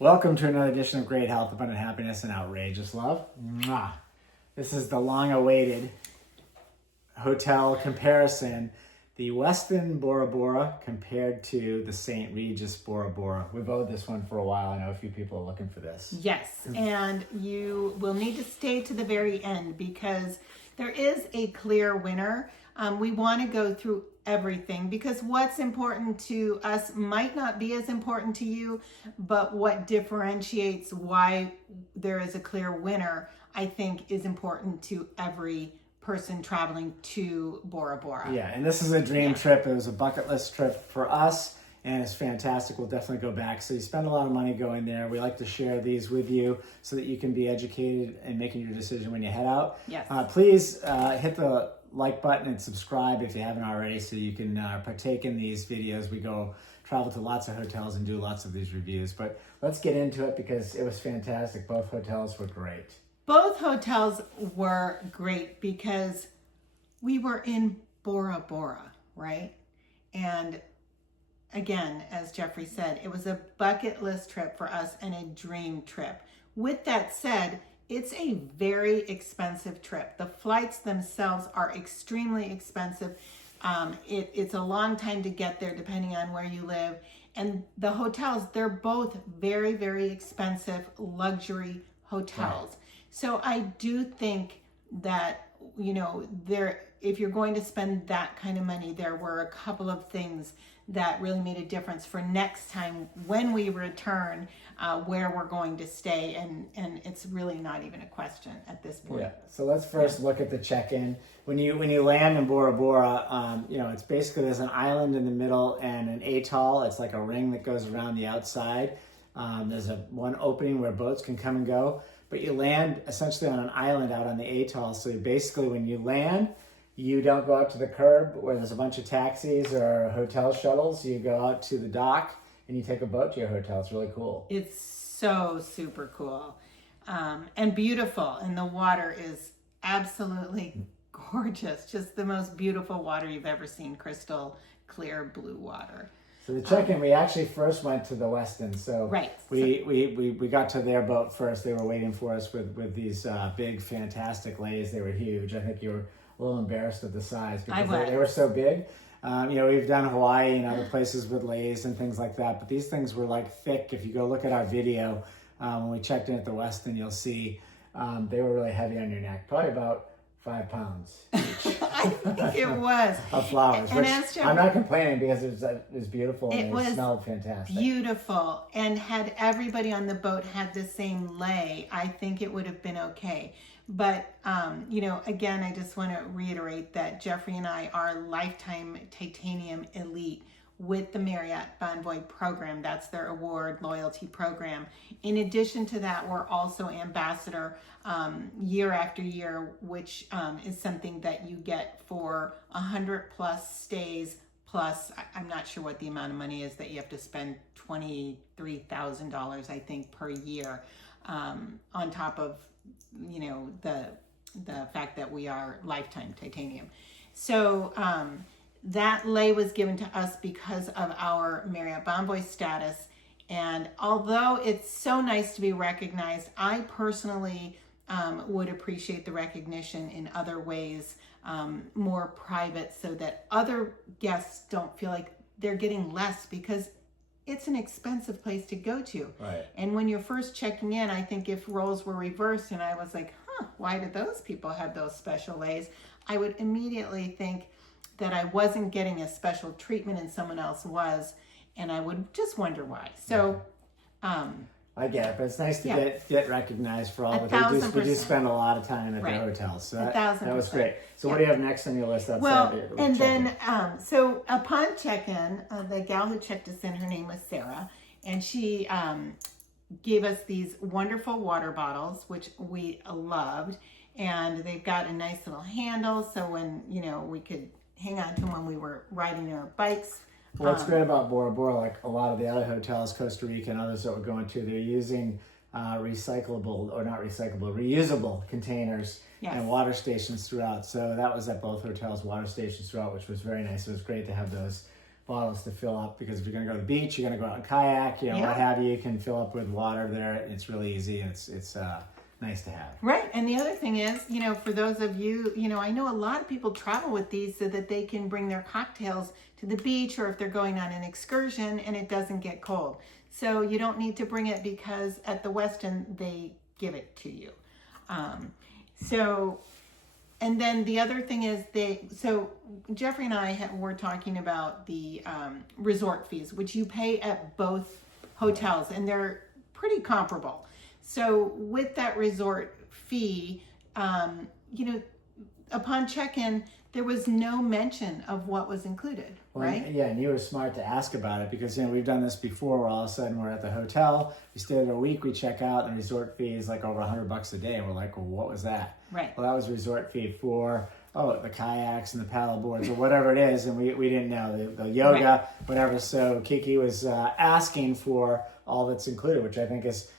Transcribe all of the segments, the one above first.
Welcome to another edition of Great Health, Abundant Happiness, and Outrageous Love. Mwah. This is the long-awaited hotel comparison. The Westin Bora Bora compared to the St. Regis Bora Bora. We've owed this one for a while. I know a few people are looking for this. Yes, and you will need to stay to the very end because there is a clear winner. We want to go through everything because what's important to us might not be as important to you, but what differentiates why there is a clear winner, I think, is important to every person traveling to Bora Bora. Yeah, and this is a dream trip. It was a bucket list trip for us, and it's fantastic. We'll definitely go back. So you spend a lot of money going there. We like to share these with you so that you can be educated and making your decision when you head out. Yes. Please hit the like button and subscribe if you haven't already so you can partake in these videos. We go travel to lots of hotels and do lots of these reviews. But let's get into it because it was fantastic. Both hotels were great. Both hotels were great because we were in Bora Bora, right? And again, as Jeffrey said, it was a bucket list trip for us and a dream trip. With that said, it's a very expensive trip. The flights themselves are extremely expensive. It's a long time to get there depending on where you live. And the hotels, they're both very, very expensive luxury hotels. Right. So I do think that, if you're going to spend that kind of money, there were a couple of things that really made a difference for next time when we return, where we're going to stay. And it's really not even a question at this point. Yeah. So let's first look at the check-in. When you land in Bora Bora, it's basically there's an island in the middle and an atoll. It's like a ring that goes around the outside. There's one opening where boats can come and go. But you land essentially on an island out on the atoll. So basically when you land, you don't go out to the curb where there's a bunch of taxis or hotel shuttles. You go out to the dock and you take a boat to your hotel. It's really cool. It's so super cool and beautiful. And the water is absolutely gorgeous. Just the most beautiful water you've ever seen. Crystal clear blue water. So the check-in, we actually first went to the Westin. So right. we got to their boat first. They were waiting for us with these big, fantastic leis. They were huge. I think you were a little embarrassed at the size because they were so big. We've done Hawaii and other places with leis and things like that, but these things were like thick. If you go look at our video, when we checked in at the Westin, you'll see they were really heavy on your neck, probably about 5 pounds each. I think it was. Of flowers, and which I'm not complaining because it was beautiful and it smelled fantastic. Beautiful. And had everybody on the boat had the same lei, I think it would have been okay. But, again, I just want to reiterate that Jeffrey and I are lifetime titanium elite with the Marriott Bonvoy program. That's their award loyalty program. In addition to that, we're also ambassador year after year, which is something that you get for 100 plus stays. Plus, I'm not sure what the amount of money is that you have to spend, $23,000, I think, per year, on top of the fact that we are lifetime titanium. So that lei was given to us because of our Marriott Bonvoy status. And although it's so nice to be recognized, I personally would appreciate the recognition in other ways, more private, so that other guests don't feel like they're getting less because it's an expensive place to go to. Right. And when you're first checking in, I think if roles were reversed and I was like, why did those people have those special leis? I would immediately think that I wasn't getting a special treatment and someone else was, and I would just wonder why. So, I get it, but it's nice to get recognized for all of it. We do spend a lot of time at the hotels, so that was great. So what do you have next on your list? So upon check-in, the gal who checked us in, her name was Sarah, and she gave us these wonderful water bottles, which we loved, and they've got a nice little handle, so when, we could hang on to them when we were riding our bikes. What's great about Bora Bora, like a lot of the other hotels, Costa Rica and others that we're going to, they're using reusable containers and water stations throughout. So that was at both hotels, water stations throughout, which was very nice. It was great to have those bottles to fill up, because if you're going to go to the beach, you're going to go out and kayak, you know, what have you, you can fill up with water there. It's really easy, and it's nice to have. Right. And the other thing is, you know, for those of you, you know, I know a lot of people travel with these so that they can bring their cocktails to the beach, or if they're going on an excursion and it doesn't get cold. So you don't need to bring it, because at the Westin, they give it to you. And then the other thing is so Jeffrey and I were talking about the resort fees, which you pay at both hotels, and they're pretty comparable. So with that resort fee, you know, upon check-in, there was no mention of what was included, right? Yeah, and you were smart to ask about it, because, you know, we've done this before where all of a sudden we're at the hotel, we stay there a week, we check out, and the resort fee is like over $100 a day. And we're like, well, what was that? Right. Well, that was a resort fee for, the kayaks and the paddle boards or whatever it is. And we didn't know the yoga, whatever. So Kiki was asking for all that's included, which I think is,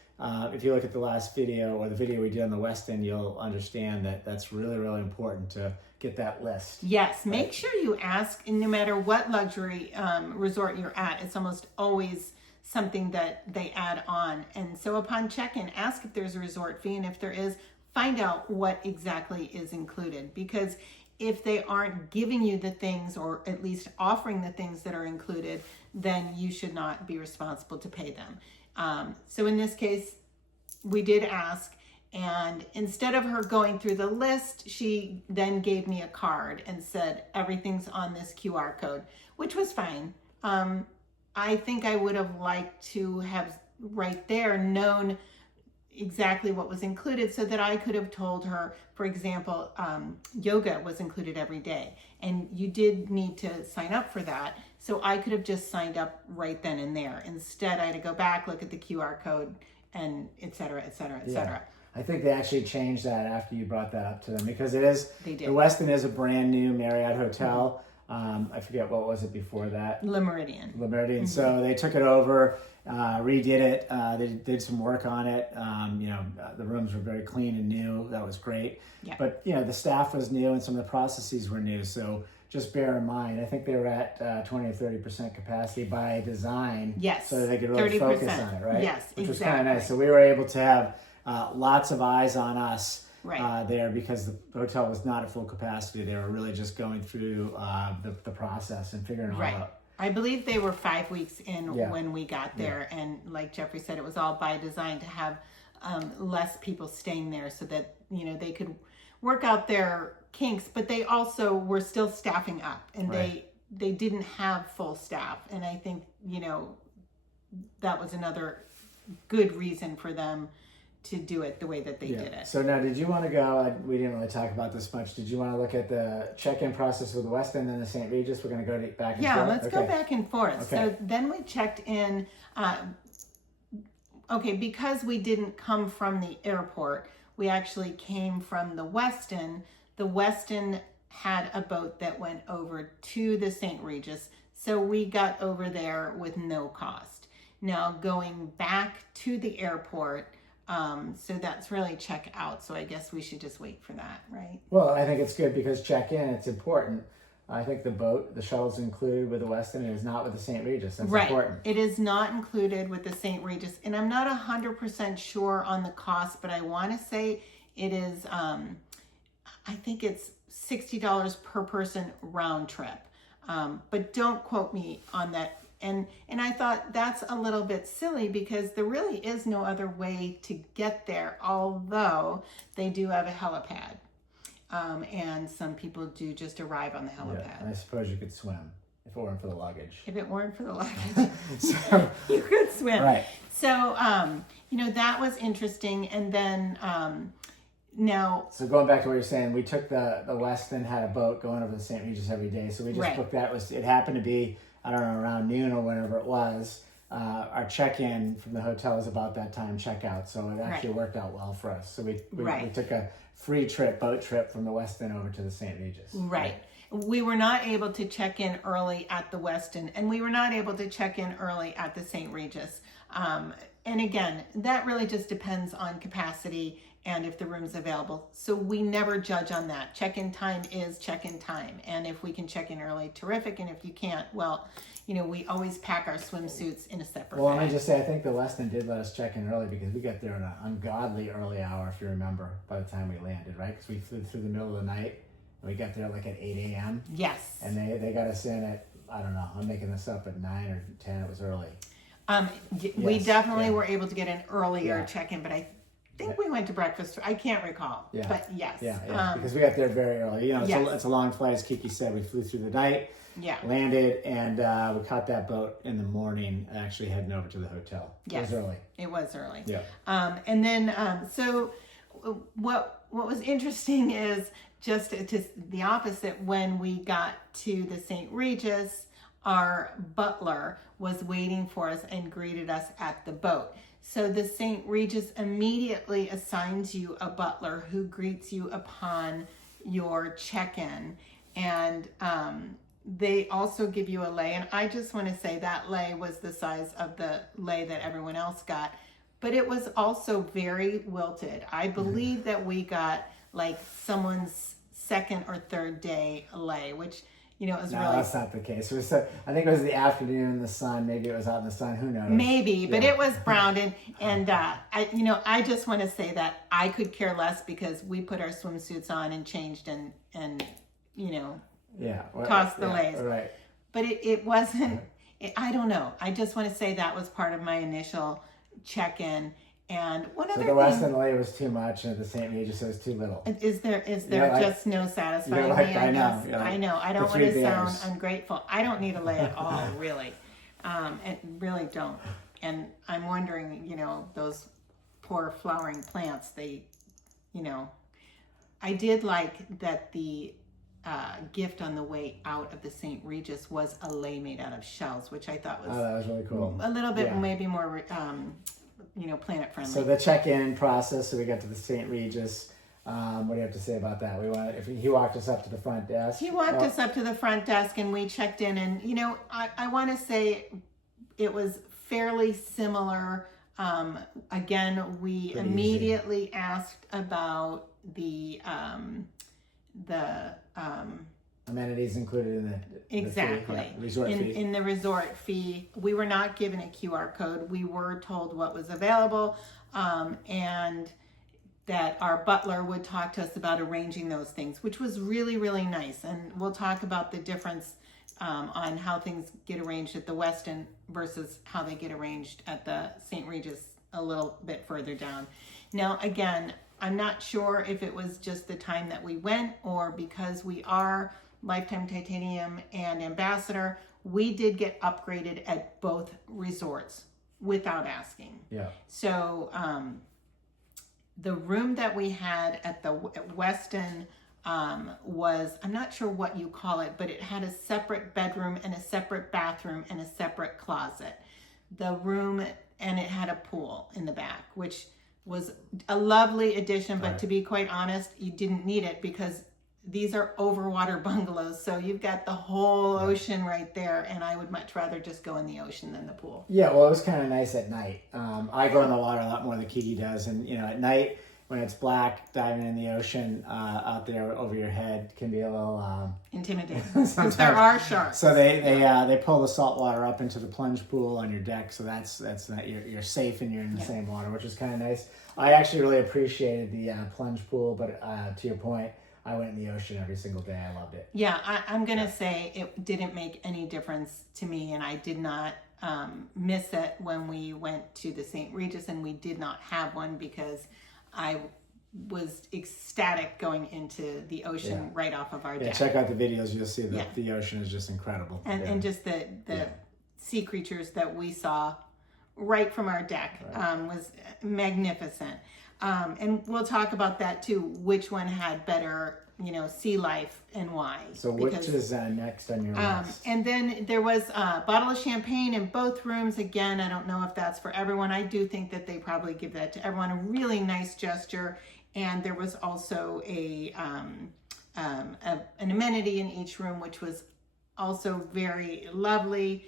if you look at the last video or the video we did on the Westin, you'll understand that that's really, really important to get that list. Yes, make sure you ask, and no matter what luxury resort you're at, it's almost always something that they add on. And so upon check-in, ask if there's a resort fee, and if there is, find out what exactly is included. Because if they aren't giving you the things, or at least offering the things that are included, then you should not be responsible to pay them. So in this case, we did ask, and instead of her going through the list, she then gave me a card and said, everything's on this QR code, which was fine. I think I would have liked to have right there known exactly what was included, so that I could have told her, for example, yoga was included every day, and you did need to sign up for that. So I could have just signed up right then and there. Instead, I had to go back, look at the QR code, and et cetera, et cetera, et cetera. I think they actually changed that after you brought that up to them, because it is, They did. the Westin is a brand new Marriott hotel. I forget, what was it before that? Le Méridien. Le Méridien. So they took it over, redid it. They did some work on it. You know, the rooms were very clean and new. That was great. Yeah. But, you know, the staff was new and some of the processes were new. So just bear in mind, I think they were at 20 or 30% capacity by design. Yes. So they could really 30%. focus on it, right? Yes, Which was exactly. kind of nice. So we were able to have lots of eyes on us. Right. There, because the hotel was not at full capacity. They were really just going through the process and figuring it all out. I believe they were 5 weeks in Yeah. when we got there. And like Jeffrey said, it was all by design to have less people staying there, so that, you know, they could work out their kinks, but they also were still staffing up, and they didn't have full staff. And I think, you know, that was another good reason for them to do it the way that they did it. So now, did you want to go, we didn't really talk about this much, did you want to look at the check-in process with the Westin and the St. Regis? We're going to go back and forth? Yeah, let's go back and forth. Okay. So then we checked in, because we didn't come from the airport, we actually came from the Westin. The Westin had a boat that went over to the St. Regis, so we got over there with no cost. Now going back to the airport, so that's really check out. So I guess we should just wait for that, right? Well, I think it's good, because check-in, it's important. I think the shuttle's included with the Westin. It is not with the St. Regis. That's important. It is not included with the St. Regis. And I'm not 100% sure on the cost, but I want to say it is, I think it's $60 per person round trip. But don't quote me on that. And I thought that's a little bit silly, because there really is no other way to get there, although they do have a helipad. And some people do just arrive on the helipad. Yeah, and I suppose you could swim if it weren't for the luggage. If it weren't for the luggage, So, you could swim. right. So, you know, that was interesting. And then now... So going back to what you're saying, we took the Westin, had a boat going over the St. Regis every day. So we just booked that. It happened to be, I don't know, around noon or whenever it was. Our check-in from the hotel was about that time checkout. So it actually worked out well for us. So we took a free boat trip from the Westin over to the St. Regis. Right. We were not able to check in early at the Westin, and we were not able to check in early at the St. Regis. And again, that really just depends on capacity and if the room's available. So we never judge on that. Check-in time is check-in time. And if we can check in early, terrific. And if you can't, well, you know, we always pack our swimsuits in a separate Well, bag. let me just say, I think the Westin did let us check in early because we got there at an ungodly early hour, if you remember, by the time we landed, right? Because we flew through the middle of the night, and we got there like at 8 a.m. Yes. And they got us in at, I don't know, I'm making this up, at 9 or 10. It was early. We Yes, definitely yeah. were able to get an earlier Yeah. check-in, but I think we went to breakfast. I can't recall, Yeah. but yes. Yeah, because we got there very early. You know, Yes. it's a long flight, as Kiki said. We flew through the night, Yeah. landed, and we caught that boat in the morning, actually heading over to the hotel. Yes. It was early. It was early. Yeah. And then, so what was interesting is just to the opposite. When we got to the St. Regis, our butler was waiting for us and greeted us at the boat. So the St. Regis immediately assigns you a butler who greets you upon your check-in. And they also give you a lei. And I just want to say that lei was the size of the lei that everyone else got. But it was also very wilted. I believe that we got like someone's second or third day lei, which, you know, is No, really... that's not the case. It was, I think it was the afternoon in the sun. Maybe it was out in the sun. Who knows? Maybe, but Yeah. it was brown, and I just want to say that I could care less because we put our swimsuits on and changed and you know, Yeah. Well, tossed the yeah, leis. Right. But it wasn't. I don't know. I just want to say that was part of my initial check-in. And one So other the thing. Westin lei was too much, and the St. Regis was too little. Is there You're like- just no satisfying you're like, me? I know, guess? you're like I know. I don't the want to three sound bears. ungrateful. I don't need a lei at all, really. And really don't. And I'm wondering, you know, those poor flowering plants, they, you know, I did like that the gift on the way out of the St. Regis was a lei made out of shells, which I thought Oh, was that was really cool. a little bit Yeah. maybe more, you know, planet friendly. So the check-in process. So we got to the St. Regis. What do you have to say about that? He walked us up to the front desk. He walked us up to the front desk and we checked in, and you know, I want to say it was fairly similar. Again, we Pretty immediately asked about the Amenities included in the exactly fee, yeah, resort fee. in the resort fee. We were not given a QR code. We were told what was available, and that our butler would talk to us about arranging those things, which was really, really nice. And we'll talk about the difference on how things get arranged at the Westin versus how they get arranged at the St. Regis a little bit further down. Now, again, I'm not sure if it was just the time that we went or because we are Lifetime Titanium and Ambassador, we did get upgraded at both resorts without asking. Yeah. So the room that we had at the Westin was, I'm not sure what you call it, but it had a separate bedroom and a separate bathroom and a separate closet. The room, and it had a pool in the back, which was a lovely addition, but Right. to be quite honest, you didn't need it because these are overwater bungalows. So you've got the whole ocean right there, and I would much rather just go in the ocean than the pool. Yeah, well, it was kind of nice at night. I go in the water a lot more than Kiki does, and you know, at night when it's black, diving in the ocean out there over your head can be a little Intimidating. Because sometimes. there are sharks. So they pull the salt water up into the plunge pool on your deck, so that's not you're safe and you're in the same water, which is kind of nice. I actually really appreciated the plunge pool, but to your point, I went in the ocean every single day. I loved it. Yeah, I'm going to say it didn't make any difference to me, and I did not miss it when we went to the St. Regis, and we did not have one because I was ecstatic going into the ocean right off of our Yeah, deck. check out the videos. You'll see that the ocean is just incredible. And just the sea creatures that we saw right from our deck was magnificent. And we'll talk about that too, which one had better, you know, sea life and why. So which is next on your list? And then there was a bottle of champagne in both rooms. Again, I don't know if that's for everyone. I do think that they probably give that to everyone. A really nice gesture. And there was also an amenity in each room, which was also very lovely.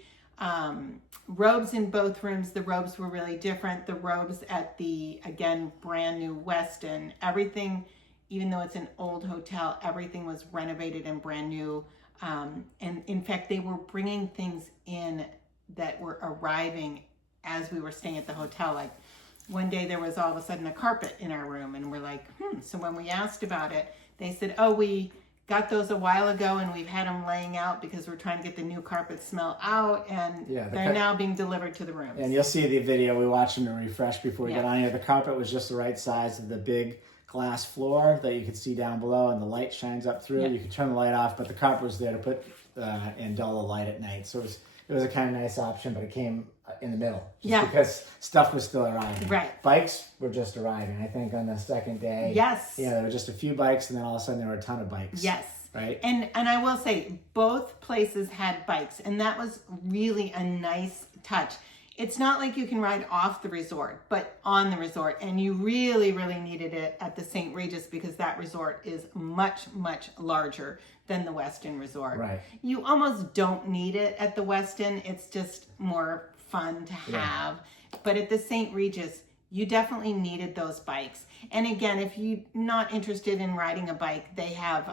Robes in both rooms. The robes were really different. The robes at the, again, brand new Westin, everything, even though it's an old hotel, everything was renovated and brand new. And in fact, they were bringing things in that were arriving as we were staying at the hotel. Like one day there was all of a sudden a carpet in our room, and we're like, So when we asked about it, they said, oh, we got those a while ago and we've had them laying out because we're trying to get the new carpet smell out, and they're now being delivered to the rooms. And you'll see the video. We watched them to refresh before we got on here. The carpet was just the right size of the big glass floor that you could see down below, and the light shines up through. You could turn the light off, but the carpet was there to put and dull the light at night. So it was a kind of nice option, but it came in the middle because stuff was still arriving. Right. Bikes were just arriving. I think on the second day. Yes. There were just a few bikes, and then all of a sudden there were a ton of bikes. Yes. Right. And I will say both places had bikes, and that was really a nice touch. It's not like you can ride off the resort, but on the resort. And you really, really needed it at the St. Regis because that resort is much, much larger than the Westin Resort. Right. You almost don't need it at the Westin. It's just more fun to have. But at the St. Regis, you definitely needed those bikes. And again, if you're not interested in riding a bike, they have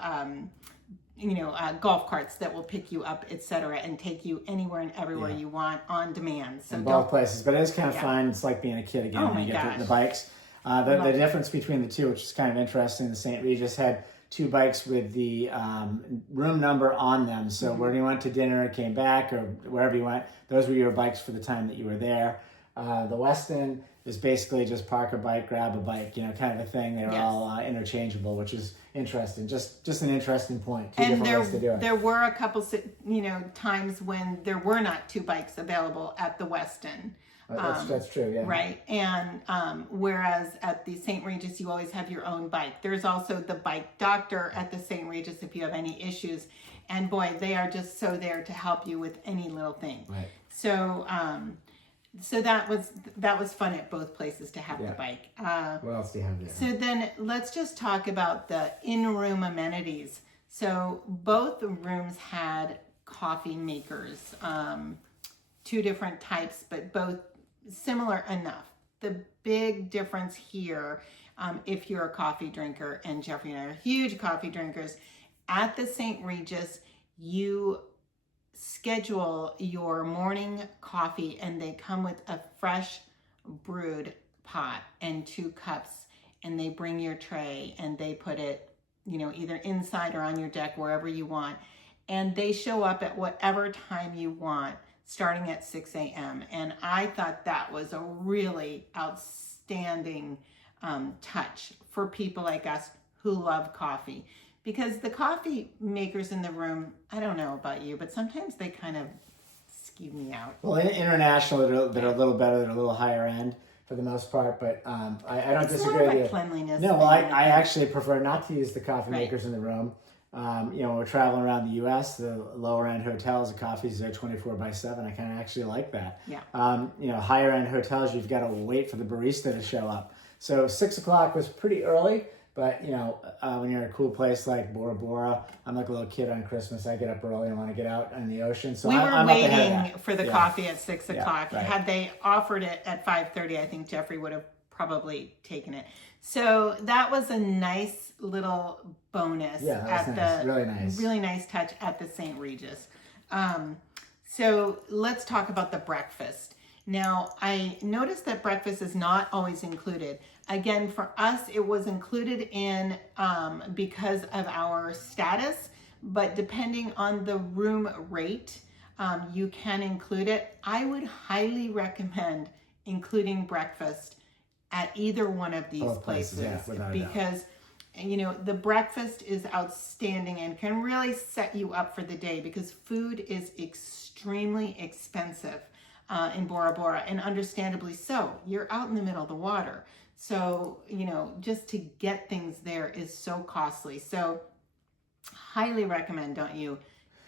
golf carts that will pick you up, etc., and take you anywhere and everywhere you want on demand. So in both places, but it is kind of fun. It's like being a kid again when you get the bikes. The difference between the two, which is kind of interesting, the St. Regis had 2 bikes with the room number on them. So when you went to dinner, came back, or wherever you went, those were your bikes for the time that you were there. The Westin is basically just park a bike, grab a bike, kind of a thing. They're all interchangeable, which is interesting. Just an interesting point. Two different ways to do it. There were a couple, times when there were not 2 bikes available at the Westin. That's true, yeah. Right, and whereas at the St. Regis, you always have your own bike. There's also the bike doctor at the St. Regis if you have any issues. And boy, they are just so there to help you with any little thing. Right. So, so that was fun at both places to have the bike. What else do you have there? So then let's just talk about the in-room amenities. So both rooms had coffee makers, 2 different types, but both similar enough. The big difference here, if you're a coffee drinker, and Jeffrey and I are huge coffee drinkers, at the St. Regis, you schedule your morning coffee and they come with a fresh brewed pot and 2 cups, and they bring your tray and they put it, either inside or on your deck, wherever you want. And they show up at whatever time you want, starting at 6 a.m. And I thought that was a really outstanding touch for people like us who love coffee. Because the coffee makers in the room, I don't know about you, but sometimes they kind of skew me out. Well, international, they're a little better, they're a little higher end for the most part, but I don't disagree with you. Cleanliness. No, well, I actually prefer not to use the coffee makers in the room. When we're traveling around the U.S., the lower end hotels, the coffee's there 24/7. I kind of actually like that. Yeah. Higher end hotels, you've got to wait for the barista to show up. So 6 o'clock was pretty early. But, when you're in a cool place like Bora Bora, I'm like a little kid on Christmas. I get up early and want to get out in the ocean. So we were I'm waiting for the coffee at 6 o'clock. Right. Had they offered it at 5:30, I think Jeffrey would have probably taken it. So that was a nice little bonus. Yeah, that was nice. Really nice. Really nice touch at the St. Regis. So let's talk about the breakfast. Now, I noticed that breakfast is not always included. Again, for us, it was included in because of our status, but depending on the room rate, you can include it. I would highly recommend including breakfast at either one of these places because the breakfast is outstanding and can really set you up for the day because food is extremely expensive in Bora Bora, and understandably so. You're out in the middle of the water. So, just to get things there is so costly. So, highly recommend, don't you,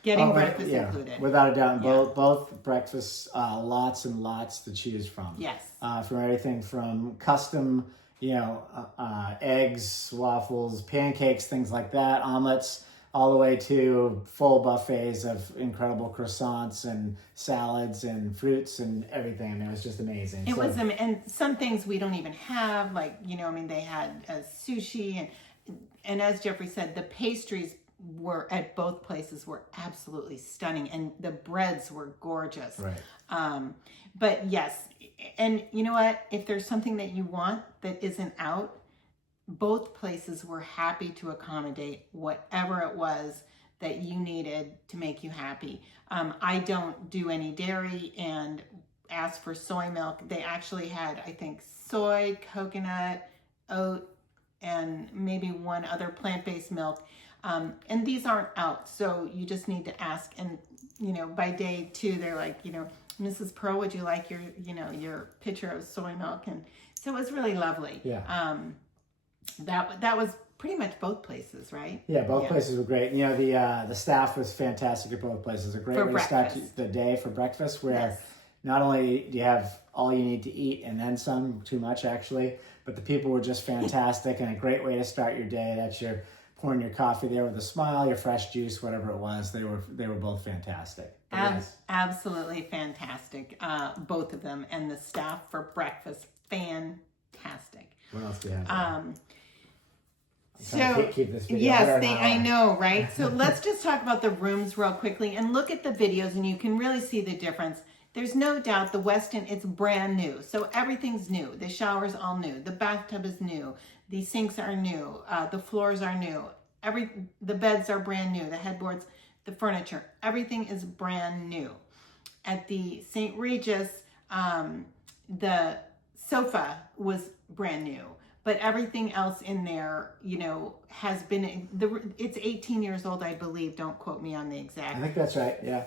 getting breakfast included. Without a doubt. Both breakfasts, lots and lots to choose from. Yes. From everything from custom, eggs, waffles, pancakes, things like that, omelets, all the way to full buffets of incredible croissants and salads and fruits and everything. And it was just amazing. It was, and some things we don't even have, like, I mean, they had sushi, and as Jeffrey said, the pastries were at both places were absolutely stunning, and the breads were gorgeous. Right. But yes, and you know what? If there's something that you want that isn't out, both places were happy to accommodate whatever it was that you needed to make you happy. I don't do any dairy and asked for soy milk. They actually had, I think, soy, coconut, oat, and maybe one other plant-based milk. And these aren't out, so you just need to ask. And, by day 2, they're like, Mrs. Pearl, would you like your pitcher of soy milk? And so it was really lovely. Yeah. That was pretty much both places, right? Yeah, both places were great. The staff was fantastic at both places. A great way to start the day for breakfast, where not only do you have all you need to eat and then some, too much actually, but the people were just fantastic and a great way to start your day. That you're pouring your coffee there with a smile, your fresh juice, whatever it was. They were both fantastic. Absolutely fantastic, both of them, and the staff for breakfast, fantastic. What else do you have? So keep this video yes, I know, right? So let's just talk about the rooms real quickly and look at the videos, and you can really see the difference. There's no doubt the Westin, it's brand new. So everything's new. The shower's all new. The bathtub is new. The sinks are new. The floors are new. The beds are brand new. The headboards, the furniture, everything is brand new. At the St. Regis, the sofa was brand new. But everything else in there, has been, it's 18 years old, I believe. Don't quote me on the exact. I think that's right, yeah.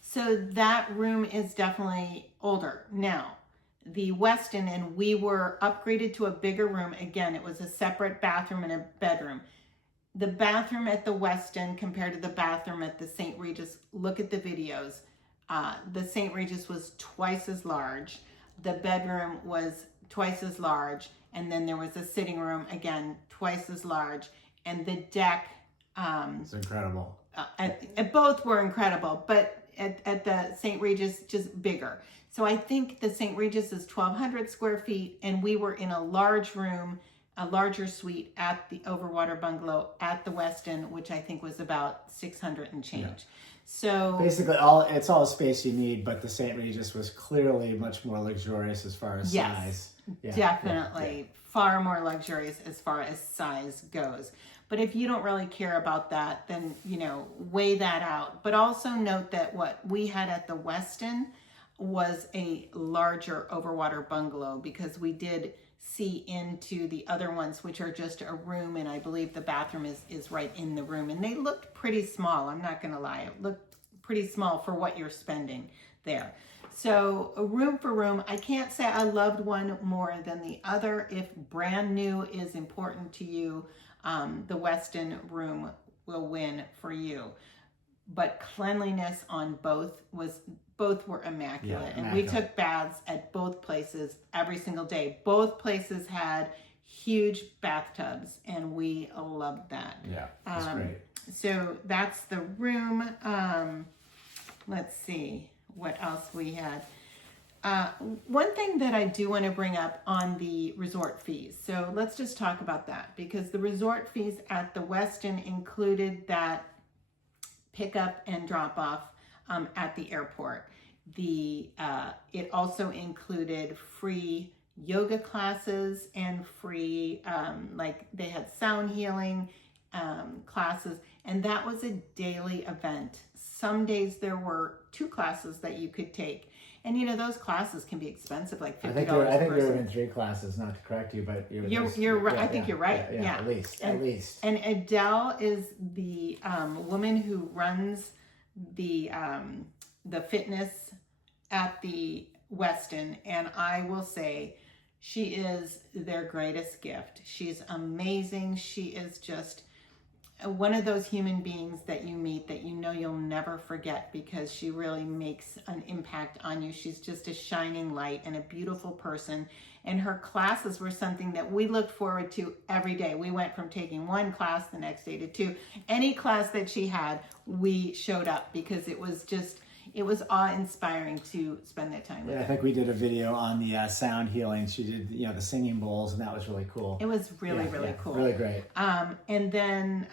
So that room is definitely older. Now, the Westin, and we were upgraded to a bigger room. Again, it was a separate bathroom and a bedroom. The bathroom at the Westin compared to the bathroom at the St. Regis, look at the videos. The St. Regis was twice as large. The bedroom was twice as large. And then there was a sitting room, again, twice as large. And the deck... it's incredible. Both were incredible, but at the St. Regis, just bigger. So I think the St. Regis is 1,200 square feet, and we were in a large room, a larger suite at the Overwater Bungalow at the Westin, which I think was about 600 and change. Yeah. So basically, it's all the space you need, but the St. Regis was clearly much more luxurious as far as size. Yeah, definitely far more luxurious as far as size goes. But if you don't really care about that, then, weigh that out. But also note that what we had at the Westin was a larger Overwater Bungalow, because we did see into the other ones, which are just a room, and I believe the bathroom is right in the room. And they looked pretty small, I'm not going to lie. It looked pretty small for what you're spending there. So room for room, I can't say I loved one more than the other. If brand new is important to you, the Westin room will win for you. But cleanliness on both were immaculate. And we took baths at both places every single day. Both places had huge bathtubs, and we loved that. Yeah, that's great. So that's the room. Let's see what else we had. One thing that I do want to bring up on the resort fees. So let's just talk about that, because the resort fees at the Westin included that pickup and drop off at the airport. It also included free yoga classes and free, they had sound healing classes, and that was a daily event. Some days there were 2 classes that you could take. And those classes can be expensive, like $50 I think there were even 3 classes, not to correct you, but you're right. I think you're right. Yeah. At least. And Adele is the woman who runs the fitness at the Westin, and I will say she is their greatest gift. She's amazing. She is just one of those human beings that you meet that you know you'll never forget, because she really makes an impact on you. She's just a shining light and a beautiful person. And her classes were something that we looked forward to every day. We went from taking one class the next day to two. Any class that she had, we showed up, because it was awe-inspiring to spend that time with her. I think we did a video on the sound healing. She did, the singing bowls, and that was really cool. It was really cool. Really great. And then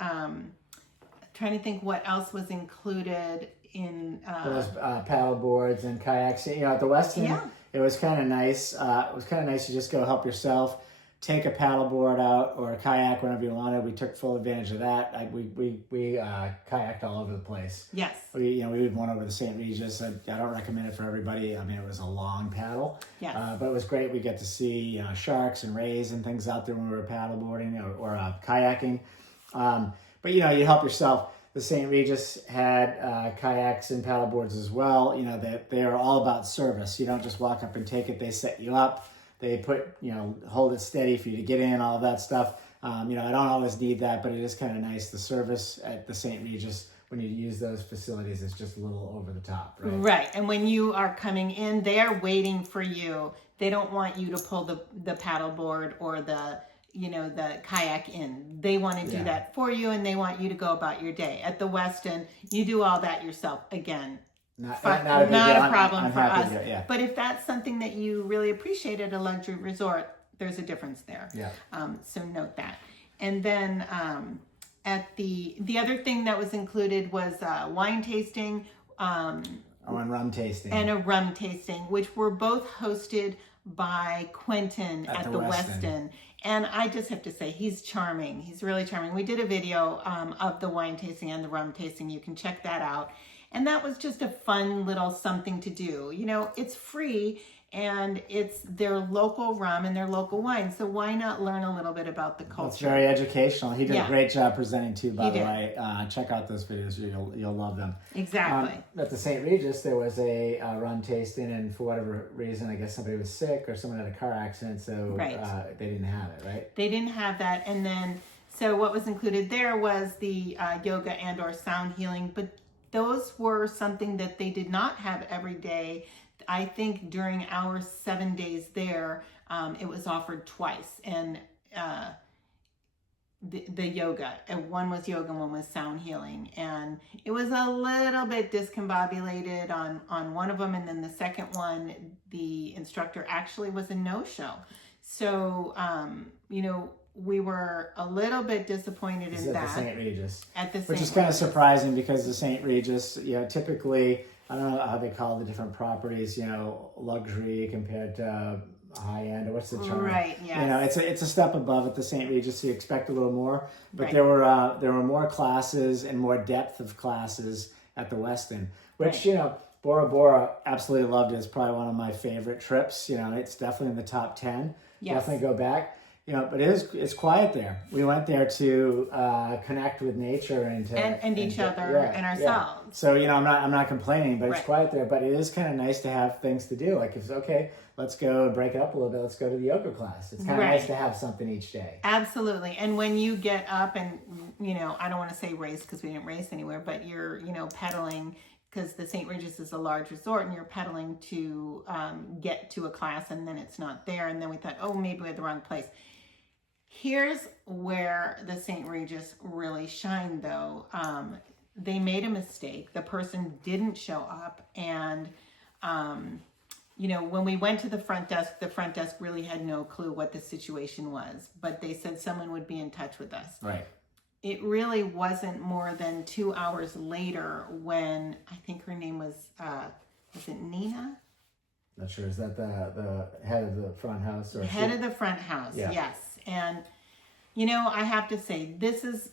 trying to think what else was included in those paddle boards and kayaks. At the Westin, it was kind of nice. It was kind of nice to just go help yourself. Take a paddle board out or a kayak whenever you wanted. We took full advantage of that. We kayaked all over the place. Yes. We did one over the St. Regis. I don't recommend it for everybody. I mean, it was a long paddle. Yes. But it was great. We get to see sharks and rays and things out there when we were paddle boarding or kayaking. But you help yourself. The St. Regis had kayaks and paddle boards as well. They are all about service. You don't just walk up and take it. They set you up. They put, hold it steady for you to get in, all of that stuff. I don't always need that, but it is kind of nice. The service at the St. Regis, when you use those facilities, it's just a little over the top, right? Right. And when you are coming in, they are waiting for you. They don't want you to pull the paddle board or the kayak in. They want to do that for you, and they want you to go about your day. At the Westin, you do all that yourself. Again, not a problem for us. But if that's something that you really appreciate at a luxury resort, there's a difference there. Yeah. So note that. And then at the other thing that was included was wine tasting. And rum tasting. And a rum tasting, which were both hosted by Quentin at the Westin. And I just have to say, he's charming. He's really charming. We did a video of the wine tasting and the rum tasting. You can check that out. And that was just a fun little something to do. It's free, and it's their local rum and their local wine. So why not learn a little bit about the culture? It's very educational. He did a great job presenting too, by the way. Check out those videos. You'll love them. Exactly. At the St. Regis, there was a rum tasting, and for whatever reason, I guess somebody was sick or someone had a car accident, so they didn't have it, right? They didn't have that. And then, so what was included there was the yoga and or sound healing, but those were something that they did not have every day. I think during our 7 days there, it was offered twice. And the yoga, and one was yoga and one was sound healing. And it was a little bit discombobulated on one of them. And then the second one, the instructor actually was a no-show. So, we were a little bit disappointed in that. At the St. Regis. Which is kind of surprising, because the St. Regis, typically, I don't know how they call the different properties, luxury compared to high end, or what's the term? Right, yes. It's a step above at the St. Regis, so you expect a little more. But there were more classes and more depth of classes at the Westin, which, Bora Bora, absolutely loved it. It's probably one of my favorite trips. It's definitely in the top 10. Yes. Definitely go back. But it's quiet there. We went there to connect with nature and each other and ourselves. Yeah. So I'm not complaining, but it's quiet there. But it is kind of nice to have things to do. Like, if it's okay, let's go and break it up a little bit. Let's go to the yoga class. It's kind of nice to have something each day. Absolutely. And when you get up and I don't want to say race because we didn't race anywhere, but you're pedaling, because the St. Regis is a large resort, and you're pedaling to get to a class, and then it's not there. And then we thought, oh, maybe we had the wrong place. Here's where the St. Regis really shined, though. They made a mistake. The person didn't show up. And, when we went to the front desk really had no clue what the situation was. But they said someone would be in touch with us. Right. It really wasn't more than 2 hours later when, I think her name was it Nina? Not sure. Is that the head of the front house? Head of the front house, yes. And, I have to say, this is,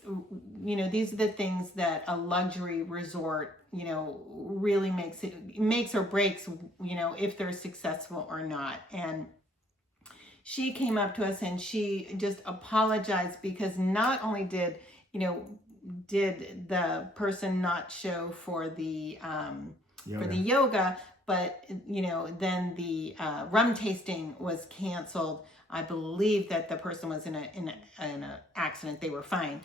these are the things that a luxury resort, really makes or breaks, if they're successful or not. And she came up to us and she just apologized, because not only did the person not show for the yoga, but then the rum tasting was canceled. I believe that the person was in an accident. They were fine.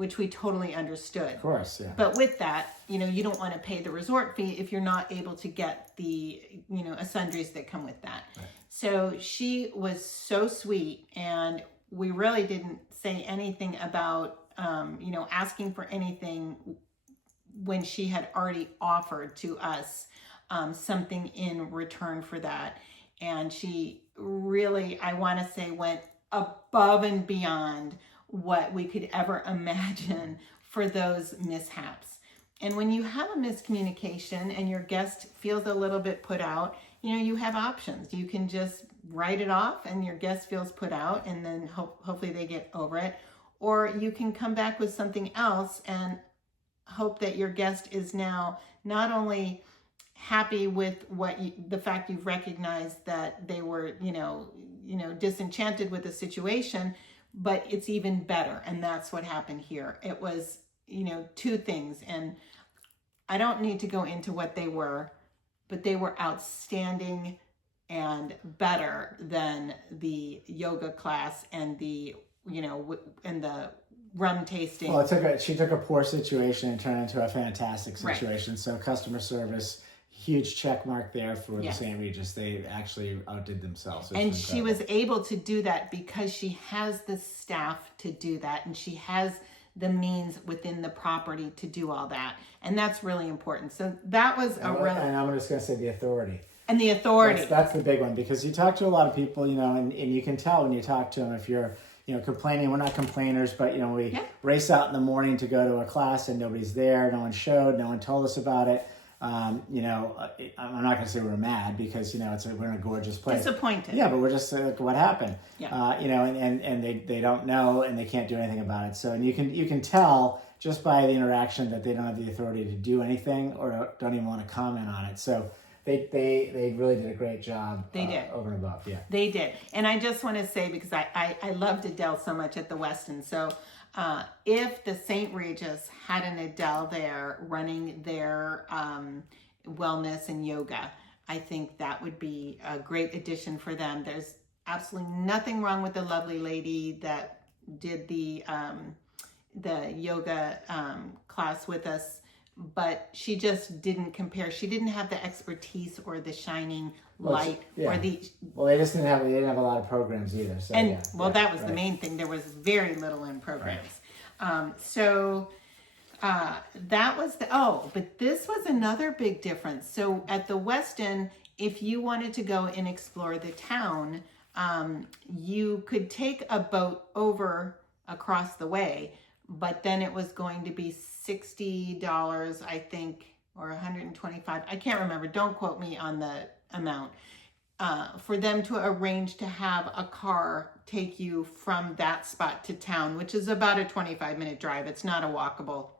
which we totally understood. Of course, yeah. But with that, you don't want to pay the resort fee if you're not able to get the, sundries that come with that. Right. So she was so sweet, and we really didn't say anything about, asking for anything when she had already offered to us something in return for that. And she really, I want to say, went above and beyond what we could ever imagine for those mishaps. And when you have a miscommunication and your guest feels a little bit put out, you have options. You can just write it off and your guest feels put out, and then hopefully they get over it. Or you can come back with something else and hope that your guest is now not only happy with the fact you've recognized that they were, disenchanted with the situation, but it's even better. And that's what happened here. It was, two things, and I don't need to go into what they were, but they were outstanding and better than the yoga class and the, and the rum tasting. Well, she took a poor situation and turned it into a fantastic situation. Right. So customer service, huge check mark there for the St. Regis. They actually outdid themselves. And she was able to do that because she has the staff to do that, and she has the means within the property to do all that. And that's really important. So that was and I'm just going to say the authority. And the authority. That's the big one, because you talk to a lot of people, and you can tell when you talk to them if you're, complaining. We're not complainers, but, we race out in the morning to go to a class and nobody's there. No one showed. No one told us about it. I'm not going to say we're mad, because, we're in a gorgeous place. Disappointed. Yeah, but we're just like, what happened? Yeah. And they don't know, and they can't do anything about it. So, and you can tell just by the interaction that they don't have the authority to do anything, or don't even want to comment on it. So they really did a great job. They did. Over and above, yeah. They did. And I just want to say, because I loved Adele so much at the Westin, so if the St. Regis had an Adele there running their wellness and yoga, I think that would be a great addition for them. There's absolutely nothing wrong with the lovely lady that did the yoga class with us, but she just didn't compare. She didn't have the expertise or the shining light or the. Well, they didn't have a lot of programs either. So, that was the main thing. There was very little in programs. Right. That was but this was another big difference. So at the Westin, if you wanted to go and explore the town, you could take a boat over across the way, but then it was going to be $60, I think, or $125. I can't remember. Don't quote me on the amount. For them to arrange to have a car take you from that spot to town, which is about a 25-minute drive. It's not a walkable,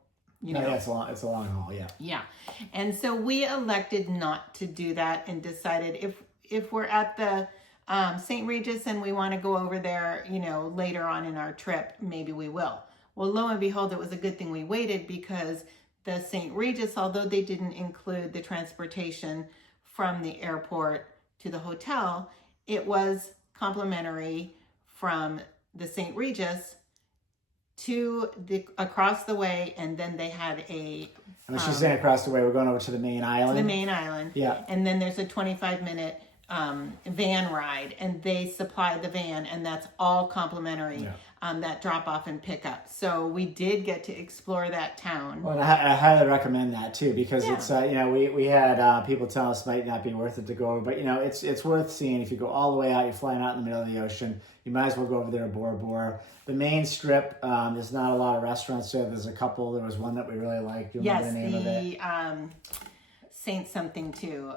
Yeah, it's a long haul, yeah. Yeah. And so we elected not to do that, and decided if we're at the St. Regis and we want to go over there, later on in our trip, maybe we will. Well, lo and behold, it was a good thing we waited, because the St. Regis, although they didn't include the transportation from the airport to the hotel, it was complimentary from the St. Regis to across the way, and then they had a. She's saying across the way. We're going over to the main island. The main island. Yeah. And then there's a 25-minute van ride, and they supply the van, and that's all complimentary. Yeah. That drop off and pick up. So we did get to explore that town. Well, I highly recommend that too, because it's we had people tell us it might not be worth it to go over, but it's worth seeing. If you go all the way out, you're flying out in the middle of the ocean, you might as well go over there to Bora Bora. The main strip, there's not a lot of restaurants there. There's a couple. There was one that we really liked. Do you remember the name of it? Saint something too.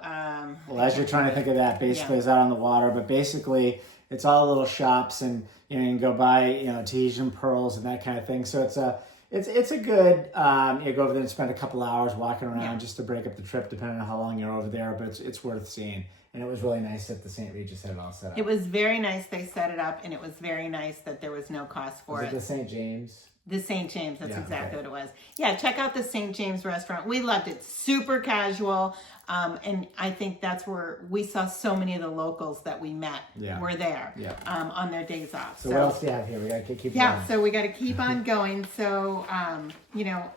Well, as you're trying to think of that, basically it's out on the water, but basically it's all little shops, and you can go buy Tahitian pearls and that kind of thing. So it's a good you go over there and spend a couple hours walking around just to break up the trip, depending on how long you're over there. But it's worth seeing, and it was really nice that the St. Regis had it all set up. It was very nice. They set it up, and it was very nice that there was no cost for it. Was it the St. James? The St. James, that's Yeah, exactly okay. what it was. Yeah, check out the St. James restaurant. We loved it. Super casual. And I think that's where we saw so many of the locals that we met were there on their days off. So what else do you have here? We got to keep yeah, going. so we got to keep on going. So, you know,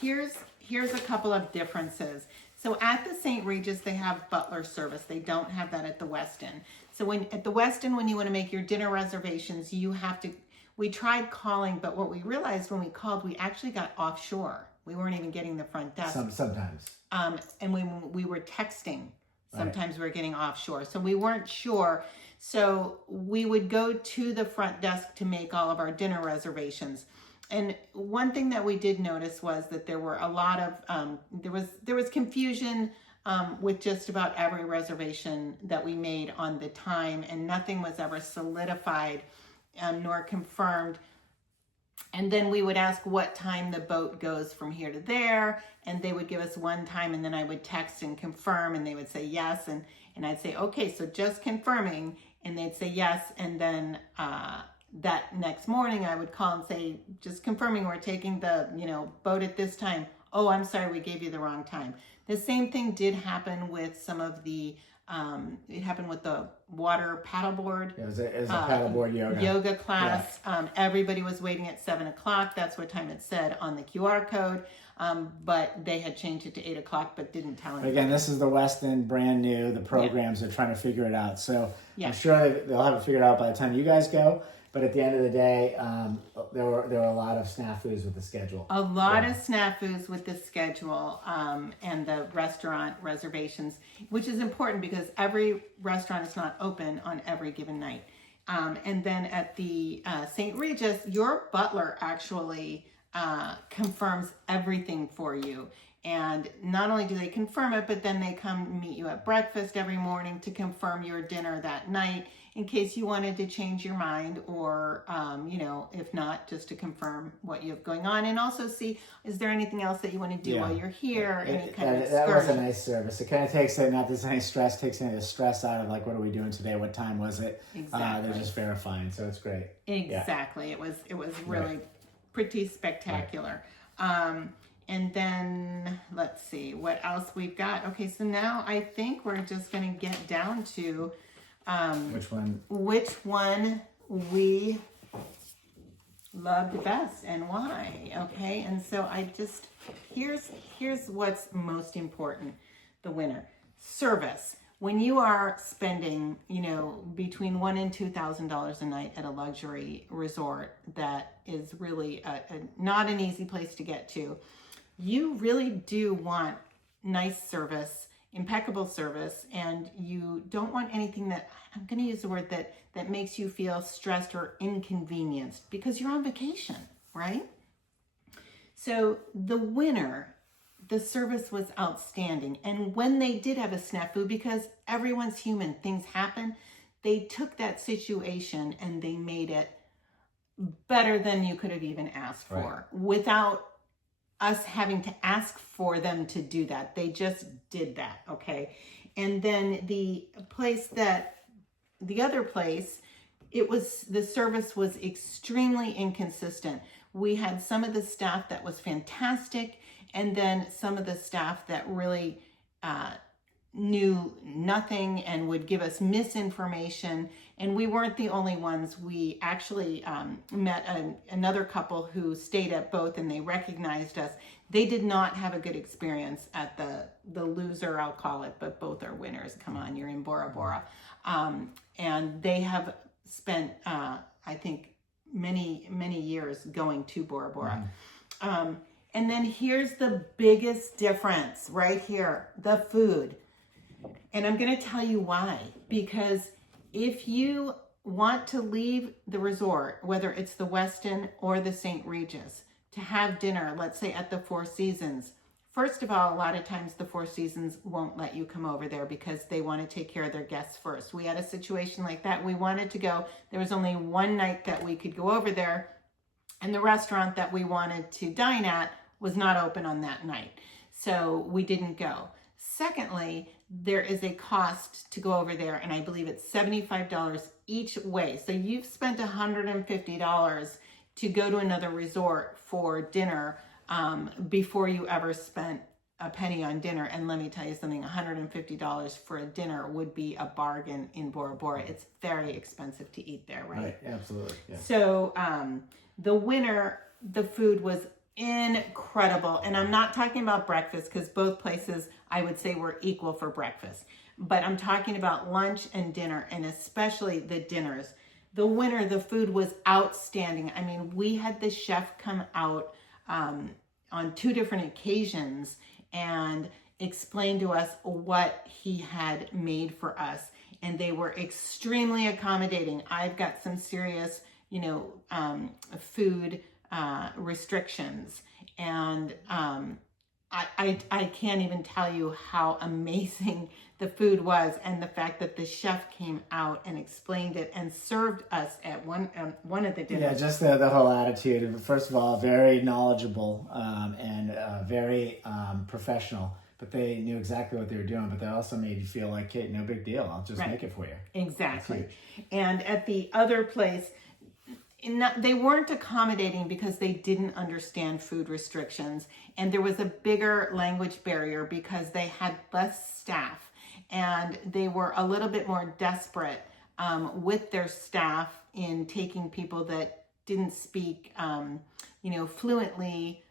here's a couple of differences. So at the St. Regis, they have butler service. They don't have that at the Westin. So at the Westin, when you want to make your dinner reservations, you have to. We tried calling, but what we realized when we called, we actually got offshore. We weren't even getting the front desk. Sometimes. And we were texting. Sometimes we were getting offshore. So we weren't sure. So we would go to the front desk to make all of our dinner reservations. And one thing that we did notice was that there were a lot of, there was confusion with just about every reservation that we made on the time, and nothing was ever solidified nor confirmed. And then we would ask what time the boat goes from here to there, and they would give us one time, and then I would text and confirm, and they would say yes, and I'd say, okay, so just confirming, and they'd say yes, and then that next morning I would call and say, just confirming we're taking the boat at this time. Oh, I'm sorry, we gave you the wrong time. The same thing did happen with some of the it happened with the water paddleboard. It was a paddleboard yoga class. Everybody was waiting at 7 o'clock. That's what time it said on the QR code. But they had changed it to 8 o'clock, but didn't tell anybody. Again, this is the Westin, brand new. The programs are trying to figure it out. So I'm sure they'll have it figured out by the time you guys go. But at the end of the day, there were a lot of snafus with the schedule. A lot of snafus with the schedule and the restaurant reservations, which is important because every restaurant is not open on every given night. And then at the St. Regis, your butler actually confirms everything for you. And not only do they confirm it, but then they come meet you at breakfast every morning to confirm your dinner that night in case you wanted to change your mind, or, if not, just to confirm what you have going on, and also see, is there anything else that you want to do while you're here? Any kind of that was a nice service. It kind of takes it, not there's any stress, takes any of the stress out of like, what are we doing today? What time was it? Exactly. They're just verifying, so it's great. Exactly. It was really pretty spectacular. And then let's see what else we've got. Okay, so now I think we're just going to get down to which one we loved best and why. Okay, and so here's what's most important: the winner. Service. When you are spending, between $1,000 and $2,000 a night at a luxury resort, that is really not an easy place to get to. You really do want nice service, impeccable service, and you don't want anything that, I'm going to use the word that makes you feel stressed or inconvenienced because you're on vacation, right? So the winner, the service was outstanding. And when they did have a snafu, because everyone's human, things happen, they took that situation and they made it better than you could have even asked for without us having to ask for them to do that. They just did that, okay? And then the other place, the service was extremely inconsistent. We had some of the staff that was fantastic, and then some of the staff that really knew nothing and would give us misinformation. And we weren't the only ones. We actually met another couple who stayed at both, and they recognized us. They did not have a good experience at the loser, I'll call it, but both are winners. Come on, you're in Bora Bora. And they have spent, I think, many, many years going to Bora Bora. And then here's the biggest difference right here, the food. And I'm going to tell you why. Because if you want to leave the resort, whether it's the Westin or the St. Regis, to have dinner, let's say at the Four Seasons, first of all, a lot of times the Four Seasons won't let you come over there because they want to take care of their guests first. We had a situation like that. We wanted to go. There was only one night that we could go over there, and the restaurant that we wanted to dine at was not open on that night. So we didn't go. Secondly, there is a cost to go over there, and I believe it's $75 each way. So you've spent $150 to go to another resort for dinner before you ever spent a penny on dinner. And let me tell you something, $150 for a dinner would be a bargain in Bora Bora. It's very expensive to eat there, right? Right, absolutely. Yeah. So the winter, the food was incredible. And I'm not talking about breakfast, because both places I would say were equal for breakfast. But I'm talking about lunch and dinner, and especially the dinners. The winter, the food was outstanding. I mean, we had the chef come out on 2 different occasions and explain to us what he had made for us. And they were extremely accommodating. I've got some serious, food restrictions. And I can't even tell you how amazing the food was, and the fact that the chef came out and explained it and served us at one of the dinners. Yeah, just the whole attitude. First of all, very knowledgeable and very professional. But they knew exactly what they were doing. But they also made you feel like, hey, no big deal. I'll just make it for you. Exactly. And at the other place, they weren't accommodating because they didn't understand food restrictions. And there was a bigger language barrier because they had less staff. And they were a little bit more desperate with their staff in taking people that didn't speak, fluently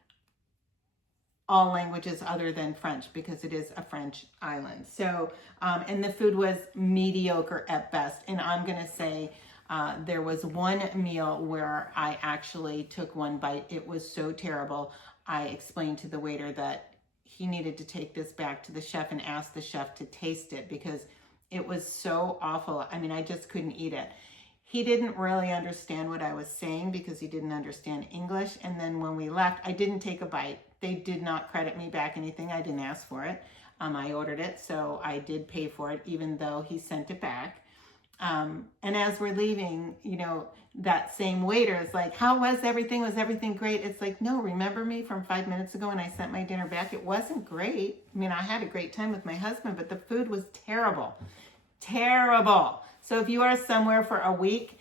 all languages other than French, because it is a French island. So, and the food was mediocre at best. And I'm going to say there was one meal where I actually took one bite. It was so terrible. I explained to the waiter that he needed to take this back to the chef and ask the chef to taste it, because it was so awful. I mean, I just couldn't eat it. He didn't really understand what I was saying because he didn't understand English. And then when we left, I didn't take a bite. They did not credit me back anything. I didn't ask for it. I ordered it, so I did pay for it, even though he sent it back. And as we're leaving, that same waiter is like, how was everything? Was everything great? It's like, no, remember me from 5 minutes ago when I sent my dinner back? It wasn't great. I mean, I had a great time with my husband, but the food was terrible. Terrible. So if you are somewhere for a week,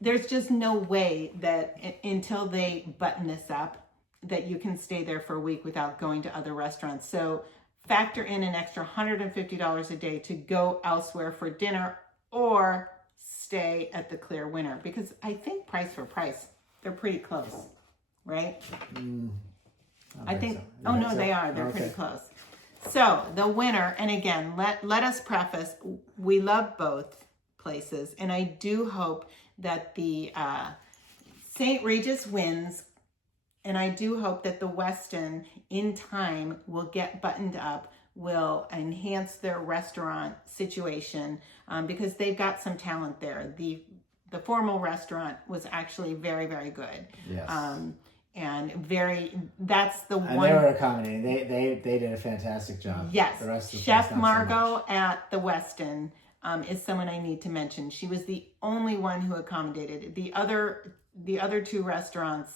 there's just no way that until they button this up, that you can stay there for a week without going to other restaurants. So factor in an extra $150 a day to go elsewhere for dinner, or stay at the Clear Winner, because I think price for price, they're pretty close, right? I think so. Oh no, they are. They're pretty close. So the Winner, and again, let us preface, we love both places, and I do hope that the St. Regis wins, and I do hope that the Westin in time will get buttoned up, will enhance their restaurant situation, because they've got some talent there. The formal restaurant was actually very, very good. Yes. And that's the one. They were accommodating. They did a fantastic job. Yes. The rest of the Chef place, not Margot so at the Westin is someone I need to mention. She was the only one who accommodated. The other 2 restaurants,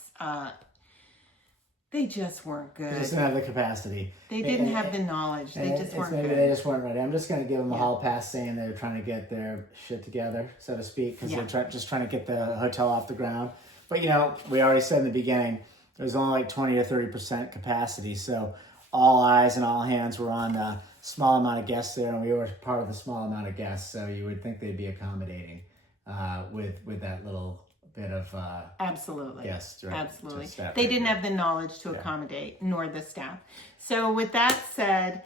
they just weren't good. They just didn't have the capacity. They didn't have the knowledge. They just weren't maybe good. They just weren't ready. I'm just going to give them a hall pass, saying they were trying to get their shit together, so to speak, because they're just trying to get the hotel off the ground. But, we already said in the beginning, there was only like 20 or 30% capacity. So all eyes and all hands were on the small amount of guests there, and we were part of the small amount of guests. So you would think they'd be accommodating with that little bit of absolutely guests. Right? Absolutely. They didn't have the knowledge to accommodate, nor the staff. So with that said,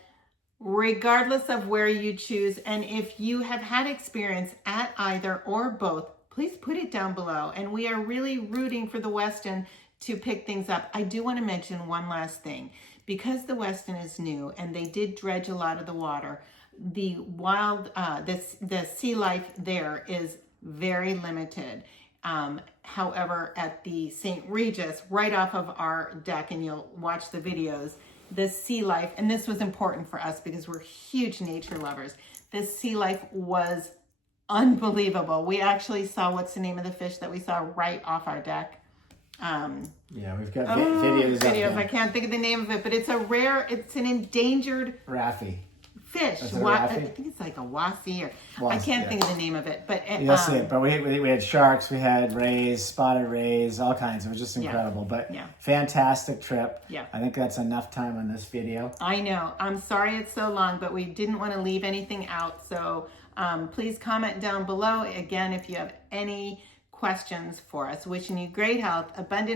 regardless of where you choose, and if you have had experience at either or both, please put it down below. And we are really rooting for the Westin to pick things up. I do want to mention one last thing. Because the Westin is new and they did dredge a lot of the water, the sea life there is very limited. However, at the St. Regis, right off of our deck, and you'll watch the videos, the sea life, and this was important for us because we're huge nature lovers, the sea life was unbelievable. We actually saw, what's the name of the fish that we saw right off our deck? We've got videos. I can't think of the name of it, but it's an endangered Raffy fish. Is it a I raffy? think it's like a wasi, or I Wasi, can't yeah. think of the name of it. But You'll see it. But we had sharks, we had rays, spotted rays, all kinds. It was just incredible. But fantastic trip. Yeah. I think that's enough time on this video. I know. I'm sorry it's so long, but we didn't want to leave anything out. So please comment down below. Again, if you have any questions for us. Wishing you great health, abundant